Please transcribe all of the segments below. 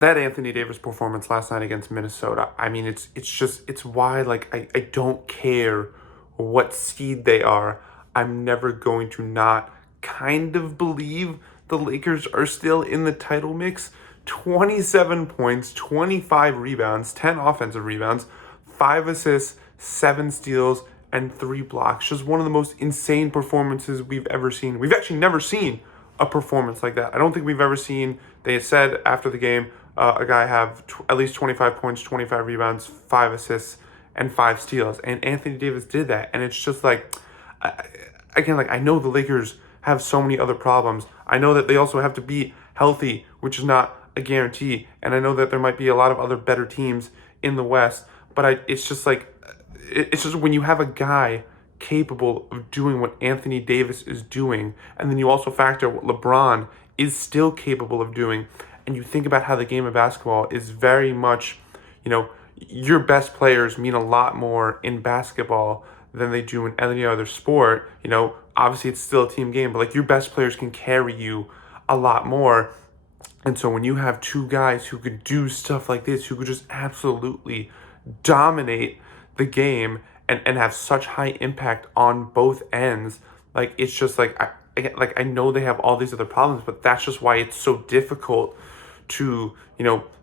That Anthony Davis performance last night against Minnesota, I mean, it's why, like, I don't care what seed they are. I'm never going to not kind of believe the Lakers are still in the title mix. 27 points, 25 rebounds, 10 offensive rebounds, 5 assists, 7 steals, and 3 blocks. Just one of the most insane performances we've ever seen. We've actually never seen a performance like that. I don't think we've ever seen, they said after the game, a guy have at least 25 points, 25 rebounds, 5 assists, and 5 steals. And Anthony Davis did that. And it's just like, again, like, I know the Lakers have so many other problems. I know that they also have to be healthy, which is not a guarantee. And I know that there might be a lot of other better teams in the West. But it's just like, it's just when you have a guy capable of doing what Anthony Davis is doing, and then you also factor what LeBron is still capable of doing, and you think about how the game of basketball is very much, your best players mean a lot more in basketball than they do in any other sport. Obviously it's still a team game, but like your best players can carry you a lot more. And so when you have two guys who could do stuff like this, who could just absolutely dominate the game and have such high impact on both ends, like it's just like I know they have all these other problems, but that's just why it's so difficult to,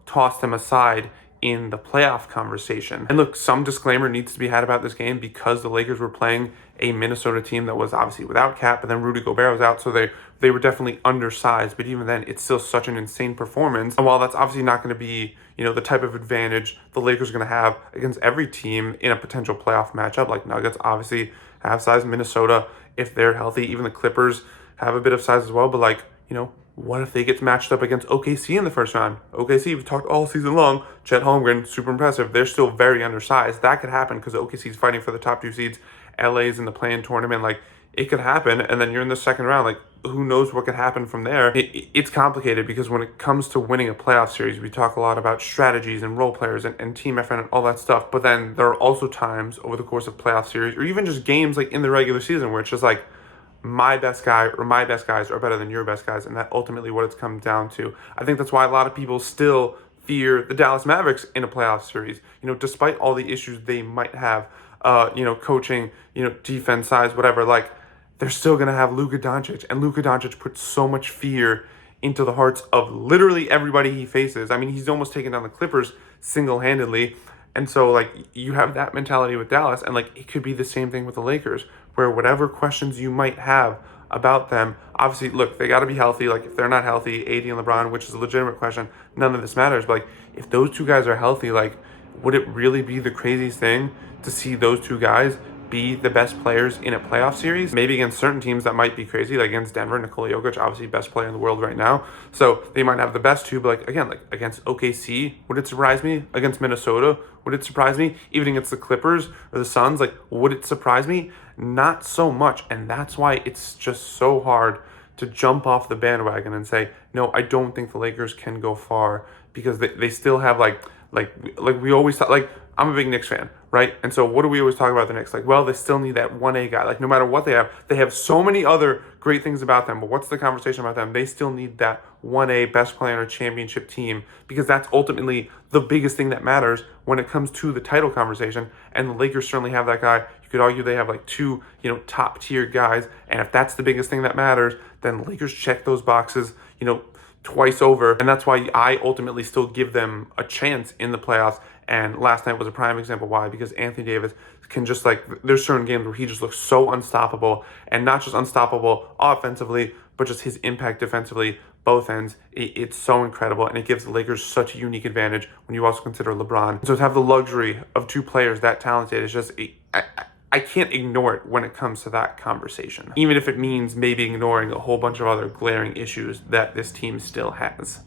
toss them aside in the playoff conversation. And look, some disclaimer needs to be had about this game because the Lakers were playing a Minnesota team that was obviously without Cap, but then Rudy Gobert was out, so they were definitely undersized. But even then, it's still such an insane performance. And while that's obviously not going to be, the type of advantage the Lakers are going to have against every team in a potential playoff matchup, like Nuggets obviously have size, Minnesota, if they're healthy, even the Clippers have a bit of size as well. But like, what if they get matched up against OKC in the first round? OKC, we've talked all season long. Chet Holmgren, super impressive. They're still very undersized. That could happen because OKC is fighting for the top 2 seeds. LA's in the play-in tournament. Like, it could happen. And then you're in the second round. Like, who knows what could happen from there? It's complicated because when it comes to winning a playoff series, we talk a lot about strategies and role players and team effort and all that stuff. But then there are also times over the course of playoff series or even just games like in the regular season where it's just like, my best guy or my best guys are better than your best guys, and that's ultimately what it's come down to. I think that's why a lot of people still fear the Dallas Mavericks in a playoff series, despite all the issues they might have, coaching, defense size, whatever. Like, they're still going to have Luka Doncic, and Luka Doncic puts so much fear into the hearts of literally everybody he faces. I mean, he's almost taken down the Clippers single-handedly. And so, like, you have that mentality with Dallas, and, like, it could be the same thing with the Lakers, where whatever questions you might have about them, obviously, look, they got to be healthy. Like, if they're not healthy, AD and LeBron, which is a legitimate question, none of this matters. But, like, if those two guys are healthy, like, would it really be the craziest thing to see those two guys be the best players in a playoff series? Maybe against certain teams that might be crazy, like against Denver, Nikola Jokic, obviously best player in the world right now. So they might have the best two, but like again, like against OKC, would it surprise me? Against Minnesota, would it surprise me? Even against the Clippers or the Suns, like would it surprise me? Not so much. And that's why it's just so hard to jump off the bandwagon and say, no, I don't think the Lakers can go far because they still have like we always thought, like, I'm a big Knicks fan, right? And so what do we always talk about the Knicks? Like, well, they still need that 1A guy. Like, no matter what they have so many other great things about them, but what's the conversation about them? They still need that 1A best player on a championship team because that's ultimately the biggest thing that matters when it comes to the title conversation. And the Lakers certainly have that guy. You could argue they have like two, top tier guys. And if that's the biggest thing that matters, then the Lakers check those boxes, twice over. And that's why I ultimately still give them a chance in the playoffs. And last night was a prime example why, because Anthony Davis can just like, there's certain games where he just looks so unstoppable, and not just unstoppable offensively, but just his impact defensively, both ends. It's so incredible, and it gives the Lakers such a unique advantage when you also consider LeBron. So to have the luxury of two players that talented is just, I can't ignore it when it comes to that conversation, even if it means maybe ignoring a whole bunch of other glaring issues that this team still has.